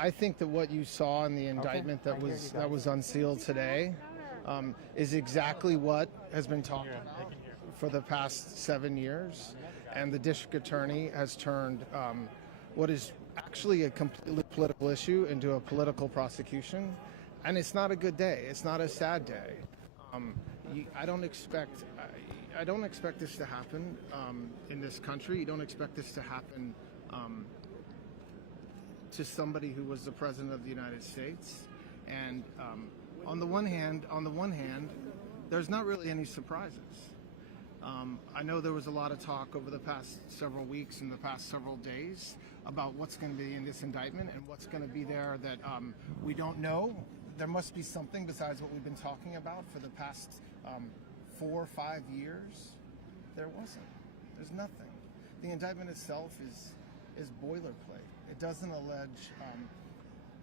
I think that what you saw in the indictment that was unsealed today is exactly what has been talked about for the past 7 years, and the district attorney has turned what is actually a completely political issue into a political prosecution, and it's not a good day. It's not a sad day. I don't expect this to happen in this country. You don't expect this to happen to somebody who was the president of the United States. And on the one hand, there's not really any surprises. I know there was a lot of talk over the past several weeks and the past several days about what's going to be in this indictment and what's going to be there that we don't know. There must be something besides what we've been talking about for the past 4 or 5 years. There wasn't. There's nothing. The indictment itself is boilerplate. It doesn't allege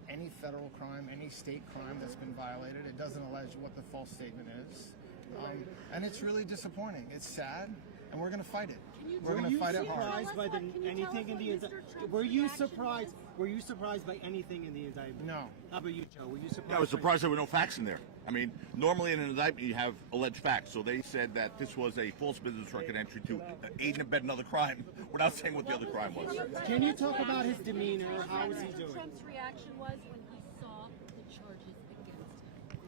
any federal crime, any state crime that's been violated. It doesn't allege what the false statement is. And it's really disappointing. It's sad, and we're going to fight it. We're going to fight it hard. Were you surprised by anything in the indictment? No. How about you, Joe? Were you surprised? I was surprised there were no facts in there. I mean, normally in an indictment you have alleged facts. So they said that this was a false business record entry to aid and abet another crime without saying what the other crime was. Can you talk about his demeanor? How was he doing? Trump's reaction was when he saw the charges against him.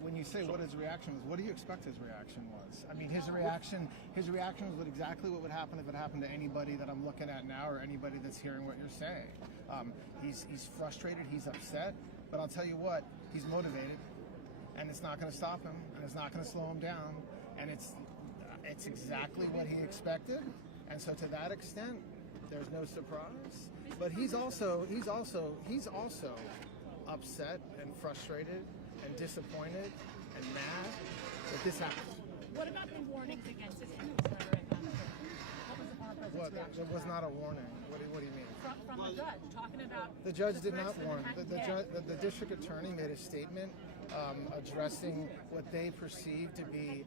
When you say what his reaction was, what do you expect his reaction was? I mean, his reaction was exactly what would happen if it happened to anybody that I'm looking at now or anybody that's hearing what you're saying. He's frustrated, he's upset, but I'll tell you what, he's motivated, and it's not going to stop him, and it's not going to slow him down, and it's exactly what he expected, and so to that extent, there's no surprise. But he's also upset and frustrated and disappointed and mad that this happened. What about the warnings against his rhetoric? What was the former president's reaction? It was not a warning. What do you mean? From the judge, talking about... The judge did not warn. The district attorney made a statement addressing what they perceived to be,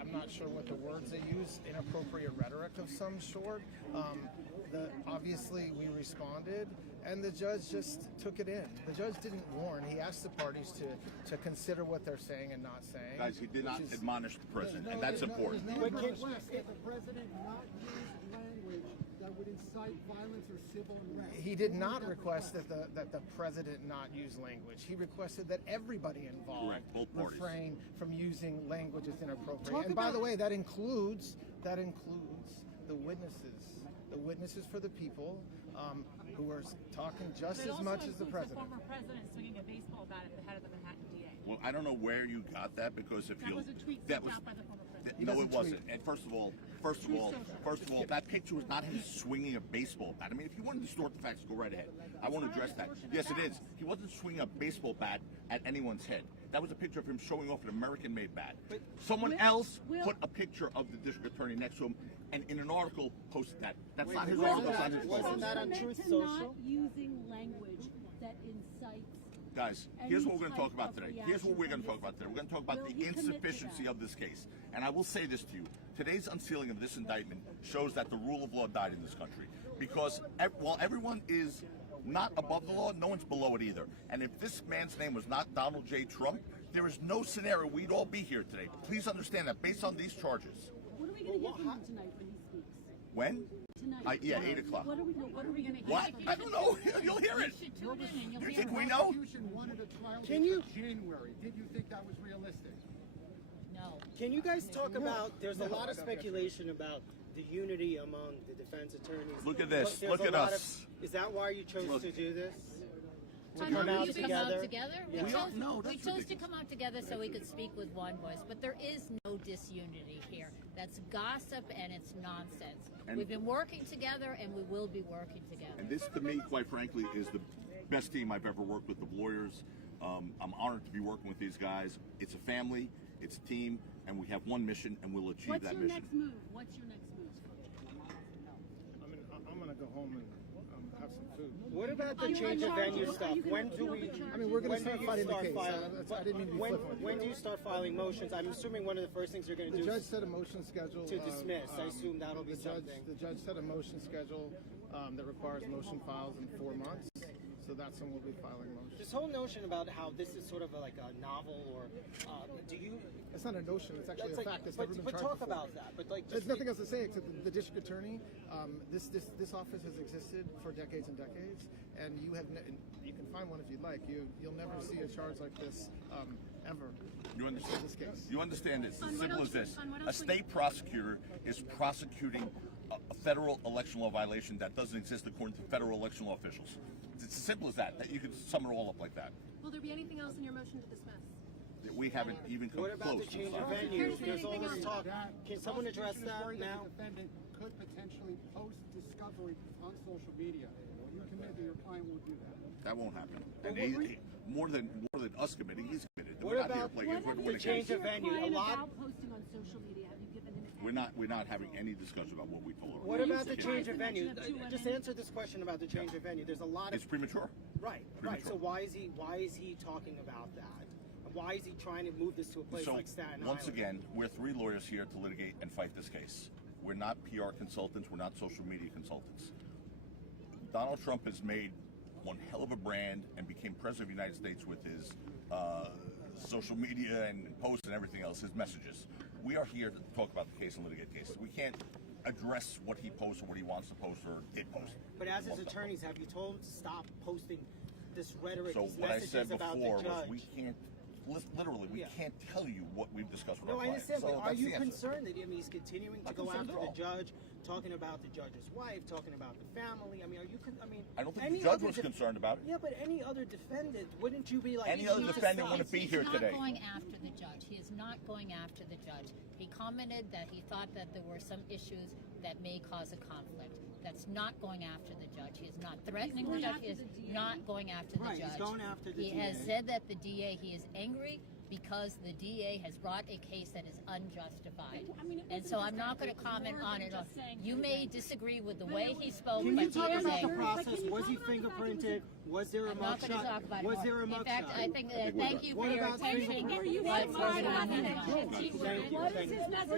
I'm not sure what the words they used, inappropriate rhetoric of some sort. Obviously, we responded, and the judge just took it in. The judge didn't warn. He asked the parties to consider what they're saying and not saying. Guys, he did not admonish the president, and that's important. If the president not use language that would incite violence or civil unrest. He did not request that the president not use language. He requested that everybody involved refrain from using language that's inappropriate. And by the way, that includes the witnesses for the people who are talking just as much as the president. The former president swinging a baseball bat at the head of the Manhattan DA. Well, I don't know where you got that, because if that was a tweet sent out by the former president. No, it wasn't. And first of all, that picture was not him swinging a baseball bat. I mean, if you want to distort the facts, go right ahead. I won't address that. Yes, it is. He wasn't swinging a baseball bat at anyone's head. That was a picture of him showing off an American-made bat. Someone else put a picture of the district attorney next to him, and in an article posted that. That's not his article. Wasn't that on Truth Social? Not using language that incites. Guys, here's what we're going to talk about today. We're going to talk about the insufficiency of this case. And I will say this to you. Today's unsealing of this indictment shows that the rule of law died in this country. Because while everyone is not above the law, no one's below it either. And if this man's name was not Donald J. Trump, there is no scenario we'd all be here today. Please understand that based on these charges. What are we going to hear from him tonight when he speaks? When? Tonight. 8 o'clock. What are we going to hear? What? I don't know. You'll hear it. You think we know? Wanted a trial in January. Did you think that was realistic? No. Can you guys talk about, there's a lot of speculation about the unity among the defense attorneys. Look at this. Look at us. Is that why you chose to do this? To come out together? We chose to come out together so we could speak with one voice, but there is no disunity here. That's gossip and it's nonsense. We've been working together and we will be working together. And this, to me, quite frankly, is the best team I've ever worked with of lawyers. I'm honored to be working with these guys. It's a family, it's a team, and we have one mission, and we'll achieve that mission. What's your next move? I'm going to go home and have some food. What about the change of venue stuff? When do we? I mean, we're going to start fighting the case. I didn't mean to be flippant with you. When do you start filing motions? I'm assuming one of the first things you're going to do. The judge set a motion schedule to dismiss. I assume that'll be something. The judge set a motion schedule that requires motion files in 4 months. So So that's when we'll be filing motions. This whole notion about how this is sort of like a novel, or do you? It's not a notion. It's actually That's a like, fact. It's but, never been but tried talk before. about that. But like, There's nothing else to say except the district attorney. This office has existed for decades and decades, and you can find one if you'd like. You'll never see a charge like this ever. You understand this case? You understand this? As On what simple else as this: on what a else state prosecutor is prosecuting a federal election law violation that doesn't exist according to federal election law officials. It's as simple as that. That you can sum it all up like that. Will there be anything else in your motion to dismiss? We haven't even come what about close. the change to of deciding. venue? There's all anything this else? talk. Can someone address Prosecution is that worried now? the defendant could potentially post discovery on social media. Will you commit that your client will do that? That won't happen. Well, And more than us committing, he's committed. What We're not here about- playing What for have the you win a change case. of venue? A lot. about posting on social media? Have you given him We're not having any discussion about what we told her. What about the change surprised of that venue? you have two Just women? answer this question about the change of venue. There's a lot of It's premature. right. So why is he talking about that? Why is he trying to move this to a place So like Staten once Island? again, we're three lawyers here to litigate and fight this case. We're not PR consultants. We're not social media consultants. Donald Trump has made one hell of a brand and became president of the United States with his social media and posts and everything else, his messages. We are here to talk about the case and litigate cases. We can't address what he posts or what he wants to post or did post. But as his attorneys, have you told him to stop posting this rhetoric, So these what I messages said about before the judge? was we can't, literally, we Yeah. can't tell you what we've discussed with No, our I clients. understand, So but are that's you the answer. concerned that he's continuing to Not go concerned after at the all. judge, talking about the judge's wife, talking about the family? I mean, are you? I don't think any the judge other was concerned about it. Yeah, but any other defendant, wouldn't you be like? Any he other needs to defendant stop? wouldn't be He's here not today. going after the judge. He is not going after the judge. He commented that he thought that there were some issues that may cause a conflict. That's not going after the judge. He is not threatening the going judge. after He is the DA. not going after the Right, judge. he's going after the He has DA. said that the DA, he is angry because the DA has brought a case that is unjustified. I mean, it And wasn't so just I'm not that. going to It was comment more on than it. just saying You that. may disagree with the way he spoke, Can but you talk he is about the angry. process? Can you Was he comment on the fact that it was fingerprinted? Was there a I'm not going to talk mugshot? about Was it. there a In fact, I mugshot? think we're thank done. you What for your about attention. fingerprints? Were you But worried about we're the moving on. judge? Thank you. What is his message?